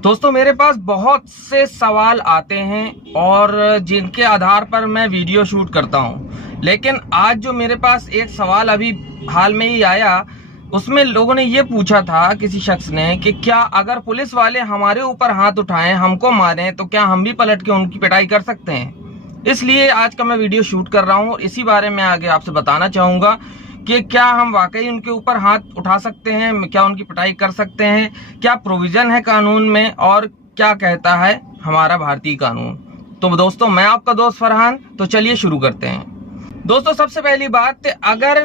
दोस्तों मेरे पास बहुत से सवाल आते हैं और जिनके आधार पर मैं वीडियो शूट करता हूं। लेकिन आज जो मेरे पास एक सवाल अभी हाल में ही आया, उसमें लोगों ने ये पूछा था, किसी शख्स ने, कि क्या अगर पुलिस वाले हमारे ऊपर हाथ उठाएं, हमको मारें, तो क्या हम भी पलट के उनकी पिटाई कर सकते हैं। इसलिए आज का मैं वीडियो शूट कर रहा हूं और इसी बारे में आगे आपसे बताना चाहूंगा कि क्या हम वाकई उनके ऊपर हाथ उठा सकते हैं, क्या उनकी पिटाई कर सकते हैं, क्या प्रोविजन है कानून में और क्या कहता है हमारा भारतीय कानून। तो दोस्तों मैं आपका दोस्त फरहान, तो चलिए शुरू करते हैं। दोस्तों सबसे पहली बात, अगर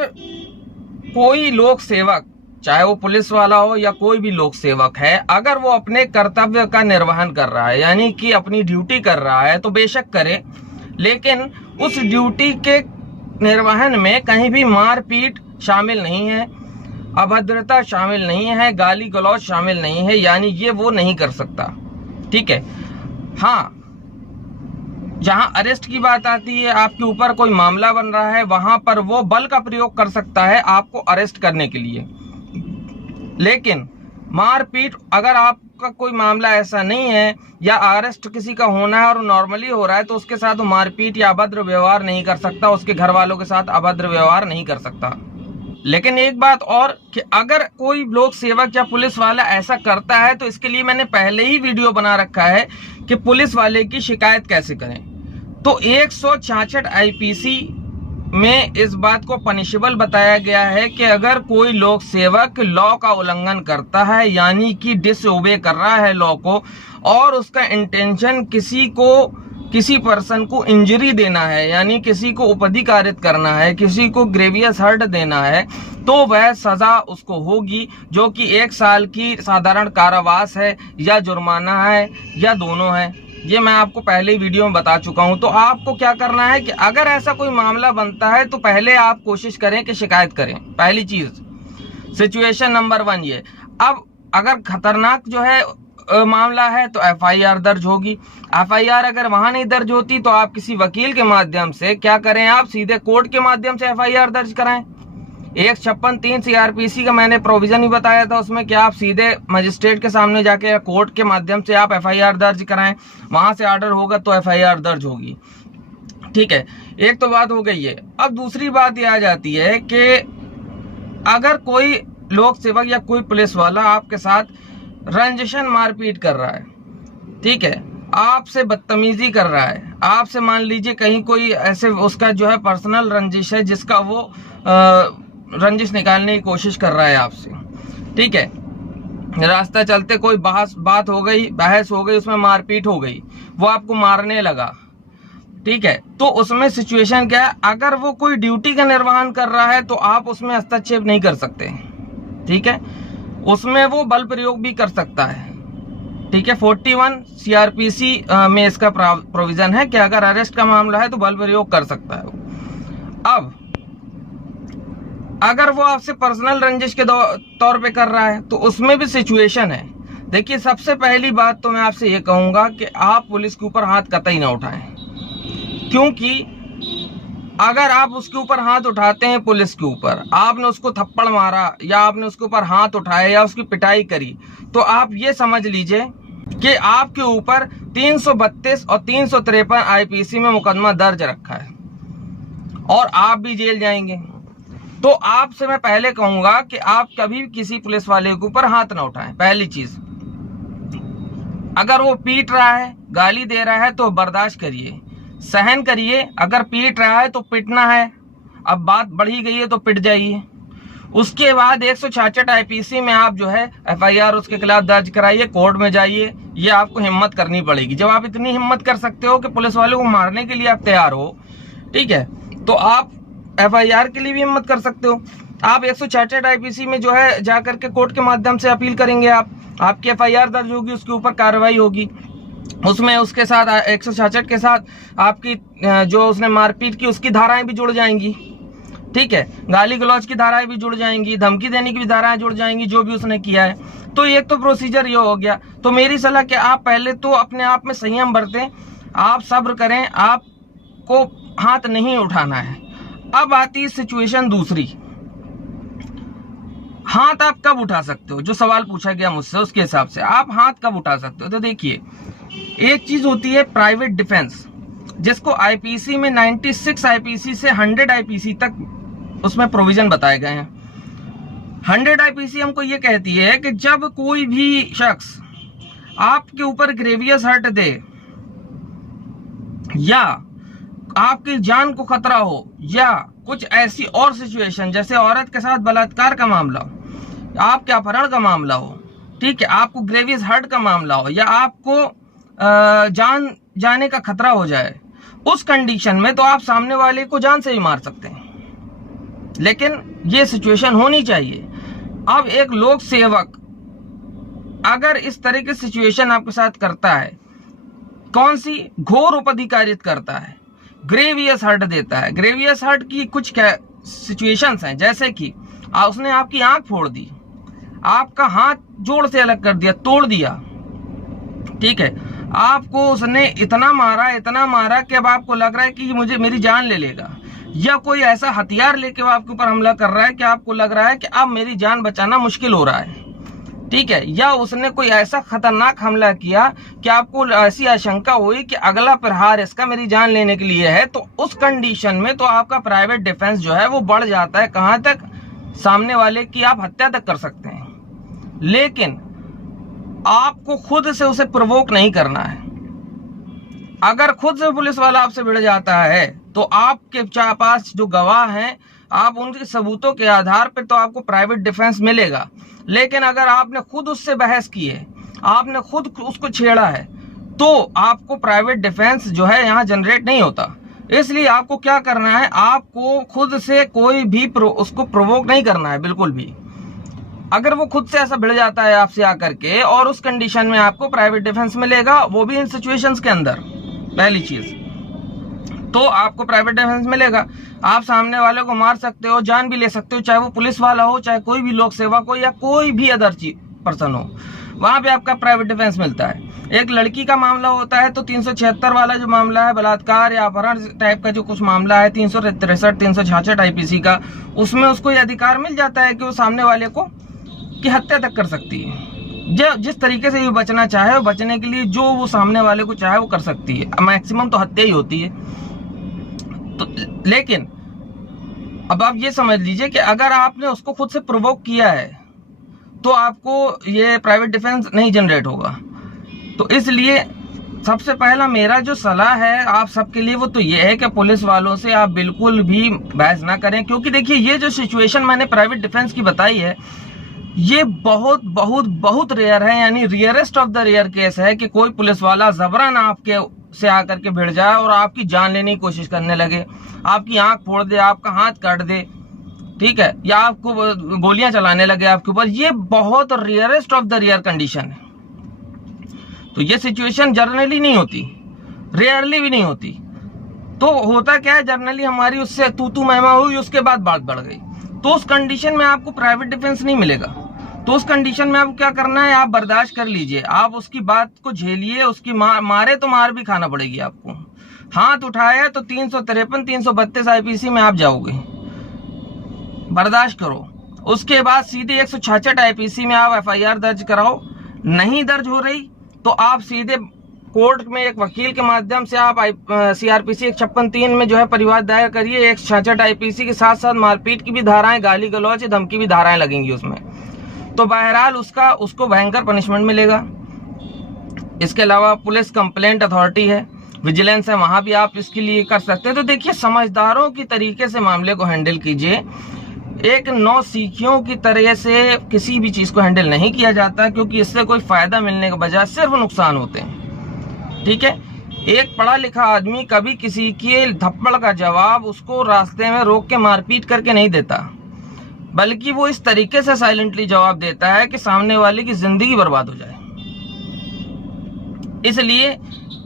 कोई लोक सेवक, चाहे वो पुलिस वाला हो या कोई भी लोक सेवक है, अगर वो अपने कर्तव्य का निर्वहन कर रहा है, यानी कि अपनी ड्यूटी कर रहा है, तो बेशक करे, लेकिन उस ड्यूटी के निर्वहन में कहीं भी मारपीट शामिल नहीं है, अभद्रता शामिल नहीं है, गाली गलौज शामिल नहीं है, यानी ये वो नहीं कर सकता। ठीक है। हाँ, जहां अरेस्ट की बात आती है, आपके ऊपर कोई मामला बन रहा है, वहां पर वो बल का प्रयोग कर सकता है आपको अरेस्ट करने के लिए। लेकिन मारपीट, अगर आपका कोई मामला ऐसा नहीं है या अरेस्ट किसी का होना है और नॉर्मली हो रहा है, तो उसके साथ मारपीट या अभद्र व्यवहार नहीं कर सकता, उसके घर वालों के साथ अभद्र व्यवहार नहीं कर सकता। लेकिन एक बात और, कि अगर कोई लोक सेवक या पुलिस वाला ऐसा करता है, तो इसके लिए मैंने पहले ही वीडियो बना रखा है कि पुलिस वाले की शिकायत कैसे करें। तो 166 आईपीसी में इस बात को पनिशेबल बताया गया है कि अगर कोई लोक सेवक लॉ का उल्लंघन करता है, यानी कि डिसओबे कर रहा है लॉ को, और उसका इंटेंशन किसी पर्सन को इंजरी देना है, यानी किसी को उपधिकारित करना है, किसी को ग्रेवियस हर्ट देना है, तो वह सजा उसको होगी, जो कि 1 साल की साधारण कारावास है, या जुर्माना है, या दोनों है। ये मैं आपको पहले ही वीडियो में बता चुका हूं। तो आपको क्या करना है कि अगर ऐसा कोई मामला बनता है, तो पहले आप कोशिश करें कि शिकायत करें। पहली चीज, सिचुएशन नंबर 1 ये। अब अगर खतरनाक जो है मामला है, तो एफआईआर दर्ज होगी। एफआईआर अगर वहां नहीं दर्ज होती, तो आप किसी वकील के माध्यम से क्या करें, आप सीधे कोर्ट के माध्यम से एफआईआर दर्ज कराएं। 156(3) सीआरपीसी का मैंने प्रोविजन ही बताया था उसमें, कि आप सीधे मजिस्ट्रेट के सामने जाके कोर्ट के माध्यम से आप एफआईआर दर्ज कराएं, वहां से ऑर्डर होगा तो एफआईआर दर्ज होगी। ठीक है, एक तो बात हो गई है। अब दूसरी बात ये आ जाती है कि अगर कोई लोक सेवक या कोई पुलिस वाला आपके साथ रंजिशन मारपीट कर रहा है, ठीक है, आपसे बदतमीजी कर रहा है, आपसे मान लीजिए कहीं कोई ऐसे उसका जो है पर्सनल रंजिश है, जिसका वो रंजिश निकालने की कोशिश कर रहा है आपसे, ठीक है, रास्ता चलते कोई बात हो गई, बहस हो गई, उसमें मारपीट हो गई, वो आपको मारने लगा, ठीक है, तो उसमें सिचुएशन क्या है, अगर वो कोई ड्यूटी का निर्वहन कर रहा है, तो आप उसमें हस्तक्षेप नहीं कर सकते। ठीक है, उसमें वो बल प्रयोग भी कर सकता है। ठीक है, 41 सीआरपीसी में इसका प्रोविजन है कि अगर अरेस्ट का मामला है तो बल प्रयोग कर सकता है। अब अगर वो आपसे पर्सनल रंजिश के तौर पे कर रहा है, तो उसमें भी सिचुएशन है। देखिए, सबसे पहली बात तो मैं आपसे ये कहूंगा कि आप पुलिस के ऊपर हाथ कतई ना उठाएं, क्योंकि अगर आप उसके ऊपर हाथ उठाते हैं, पुलिस के ऊपर आपने उसको थप्पड़ मारा या आपने उसके ऊपर हाथ उठाया या उसकी पिटाई करी, तो आप ये समझ लीजिए कि आपके ऊपर 332 और 353 आईपीसी में मुकदमा दर्ज रखा है और आप भी जेल जाएंगे। तो आपसे मैं पहले कहूंगा कि आप कभी भी किसी पुलिस वाले के ऊपर हाथ ना उठाएं। पहली चीज, अगर वो पीट रहा है, गाली दे रहा है, तो बर्दाश्त करिए, सहन करिए। अगर पीट रहा है तो पिटना है, अब बात बढ़ी गई है तो पिट जाइए। उसके बाद 166 आईपीसी में आप जो है एफआईआर उसके खिलाफ दर्ज कराइए, कोर्ट में जाइए। ये आपको हिम्मत करनी पड़ेगी। जब आप इतनी हिम्मत कर सकते हो कि पुलिस वाले को मारने के लिए आप तैयार हो, ठीक है, तो आप एफआईआर के लिए भी हिम्मत कर सकते हो। आप 166 आईपीसी में जो है जाकर के कोर्ट के माध्यम से अपील करेंगे, आपकी एफआईआर दर्ज होगी, उसके ऊपर कार्रवाई होगी। उसमें उसके साथ 166 के साथ आपकी जो उसने मारपीट की उसकी धाराएं भी जुड़ जाएंगी। ठीक है, गाली गलौज की धाराएं भी जुड़ जाएंगी, धमकी देने की भी धाराएं जुड़ जाएंगी, जो भी उसने किया है। तो एक तो प्रोसीजर ये हो गया। तो मेरी सलाह कि आप पहले तो अपने आप में संयम बरतें, आप सब्र करें, आपको हाथ नहीं उठाना है। अब आती सिचुएशन दूसरी। हाथ आप कब उठा सकते हो, जो सवाल पूछा गया मुझसे उसके हिसाब से आप हाथ कब उठा सकते हो। तो देखिए, एक चीज होती है प्राइवेट डिफेंस, जिसको आईपीसी में 96 आईपीसी से 100 आईपीसी तक उसमें प्रोविजन बताए गए हैं। 100 आईपीसी हमको ये कहती है कि जब कोई भी शख्स आपके ऊपर ग्रेवियस हर्ट दे या आपकी जान को खतरा हो या कुछ ऐसी और सिचुएशन, जैसे औरत के साथ बलात्कार का मामला हो, आपके अपहरण का मामला हो, ठीक है, आपको ग्रेवियस हर्ट का मामला हो या आपको जान जाने का खतरा हो जाए, उस कंडीशन में तो आप सामने वाले को जान से ही मार सकते हैं। लेकिन ये सिचुएशन होनी चाहिए। अब एक लोक सेवक अगर इस तरह की सिचुएशन आपके साथ करता है, कौन सी घोर उपधिकारित करता है, ग्रेवियस हर्ट देता है। ग्रेवियस हर्ट की कुछ सिचुएशंस हैं, जैसे कि उसने आपकी आंख फोड़ दी, आपका हाथ जोड़ से अलग कर दिया, तोड़ दिया, ठीक है, आपको उसने इतना मारा कि अब आपको लग रहा है कि मुझे मेरी जान ले लेगा, या कोई ऐसा हथियार लेके वो आपके ऊपर हमला कर रहा है कि आपको लग रहा है कि अब मेरी जान बचाना मुश्किल हो रहा है, ठीक है, या उसने कोई ऐसा खतरनाक हमला किया कि आपको ऐसी आशंका हुई कि अगला प्रहार इसका मेरी जान लेने के लिए है, तो उस कंडीशन में तो आपका प्राइवेट डिफेंस जो है वो बढ़ जाता है, कहां तक, सामने वाले की आप हत्या तक कर सकते हैं। लेकिन आपको खुद से उसे प्रोवोक नहीं करना है। अगर खुद से पुलिस वाला आपसे भिड़ जाता है तो आपके पास जो गवाह हैं, आप उनके सबूतों के आधार पर तो आपको प्राइवेट डिफेंस मिलेगा। लेकिन अगर आपने खुद उससे बहस की है, आपने खुद उसको छेड़ा है, तो आपको प्राइवेट डिफेंस जो है यहाँ जनरेट नहीं होता। इसलिए आपको क्या करना है, आपको खुद से कोई भी उसको प्रोवोक नहीं करना है, बिल्कुल भी। अगर वो खुद से ऐसा भिड़ जाता है आपसे आकर के, और उस कंडीशन में आपको प्राइवेट डिफेंस मिलेगा, वो भी इन सिचुएशंस के अंदर। पहली चीज तो आपको प्राइवेट डिफेंस मिलेगा, आप सामने वाले को मार सकते हो, जान भी ले सकते हो, चाहे वो पुलिस वाला हो, चाहे कोई भी लोक सेवक हो, या कोई भी अदर पर्सन हो, वहां पे आपका प्राइवेट डिफेंस मिलता है। एक लड़की का मामला होता है तो 376 वाला जो मामला है, बलात्कार या अपहरण टाइप का जो कुछ मामला है, 363 366 आईपीसी का, उसमें उसको ये अधिकार मिल जाता है कि वो सामने वाले को की हत्या तक कर सकती है। जिस तरीके से ये बचना चाहे, बचने के लिए जो वो सामने वाले को चाहे वो कर सकती है। मैक्सिमम तो हत्या ही होती है। तो लेकिन अब आप ये समझ लीजिए कि अगर आपने उसको खुद से प्रोवोक किया है तो आपको ये प्राइवेट डिफेंस नहीं जनरेट होगा। तो इसलिए सबसे पहला मेरा जो सलाह है आप सबके लिए वो तो ये है कि पुलिस वालों से आप बिल्कुल भी बहस ना करें, क्योंकि देखिए ये जो सिचुएशन मैंने प्राइवेट डिफेंस की बताई है, ये बहुत बहुत बहुत रेयर है, यानी rarest of the rare case है कि कोई पुलिस वाला जबरन आपके से आकर के भिड़ जाए और आपकी जान लेने की कोशिश करने लगे, आपकी आंख फोड़ दे, आपका हाथ काट दे, ठीक है, या आपको गोलियां चलाने लगे आपके ऊपर। ये बहुत rarest of the rare condition है। तो ये सिचुएशन जनरली नहीं होती, रेयरली भी नहीं होती। तो होता क्या है, जनरली हमारी उससे तू मैमा हुई, उसके बाद बात बढ़ गई, तो उस कंडीशन में आपको प्राइवेट डिफेंस नहीं मिलेगा। तो उस कंडीशन में आपको क्या करना है, आप बर्दाश्त कर लीजिए, आप उसकी बात को झेलिए, उसकी मारे तो मार भी खाना पड़ेगी आपको। हाथ उठाया तो 353 332 आईपीसी में आप जाओगे, बर्दाश्त करो। उसके बाद सीधे 166 आईपीसी में आप एफआईआर दर्ज कराओ। नहीं दर्ज हो रही तो आप सीधे कोर्ट में एक वकील के माध्यम से आप सीआरपीसी 156(3) में जो है परिवाद दायर करिए। 166 आईपीसी के साथ साथ मारपीट की भी धाराएं, गाली गलौज, धमकी भी धाराएं लगेंगी उसमें। तो बहरहाल उसको भयंकर पनिशमेंट मिलेगा। इसके अलावा पुलिस कंप्लेंट अथॉरिटी है, विजिलेंस है, वहां भी आप इसके लिए कर सकते हैं। तो देखिए, समझदारों की तरीके से मामले को हैंडल कीजिए। एक नौसिखियों की तरह से किसी भी चीज को हैंडल नहीं किया जाता, क्योंकि इससे कोई फायदा मिलने के बजाय सिर्फ नुकसान होते हैं, ठीक है। एक पढ़ा लिखा आदमी कभी किसी के थप्पड़ का जवाब उसको रास्ते में रोक के मारपीट करके नहीं देता, बल्कि वो इस तरीके से साइलेंटली जवाब देता है कि सामने वाले की जिंदगी बर्बाद हो जाए। इसलिए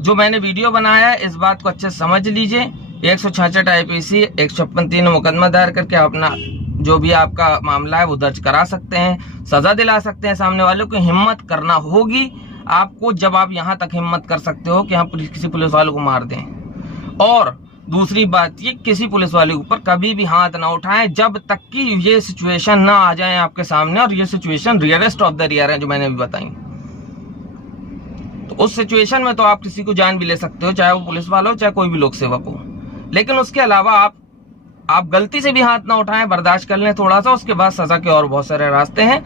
जो मैंने वीडियो बनाया है, इस बात को अच्छे से समझ लीजिए। 166 आईपीसी 156(3) मुकदमा दायर करके अपना जो भी आपका मामला है वो दर्ज करा सकते हैं, सजा दिला सकते हैं। सामने वाले को हिम्मत करना होगी आपको, जब आप यहाँ तक हिम्मत कर सकते हो कि हाँ किसी पुलिस वालों को मार दें। और दूसरी बात, ये किसी पुलिस वाले के ऊपर कभी भी हाथ ना उठाएं जब तक कि ये सिचुएशन ना आ जाए आपके सामने, और ये situation rarest of the rear है जो मैंने अभी बताई। तो उस सिचुएशन में तो आप किसी को जान भी ले सकते हो, चाहे वो पुलिस वाला हो चाहे कोई भी लोक सेवक हो, लेकिन उसके अलावा आप गलती से भी हाथ ना उठाएं, बर्दाश्त कर लें थोड़ा सा, उसके बाद सजा के और बहुत सारे रास्ते हैं।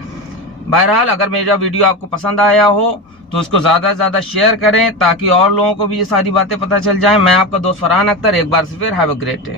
बहरहाल अगर मेरा वीडियो आपको पसंद आया हो तो उसको ज़्यादा से ज़्यादा शेयर करें ताकि और लोगों को भी ये सारी बातें पता चल जाएं। मैं आपका दोस्त फरहान अख्तर एक बार से फिर हैव अ ग्रेट डे।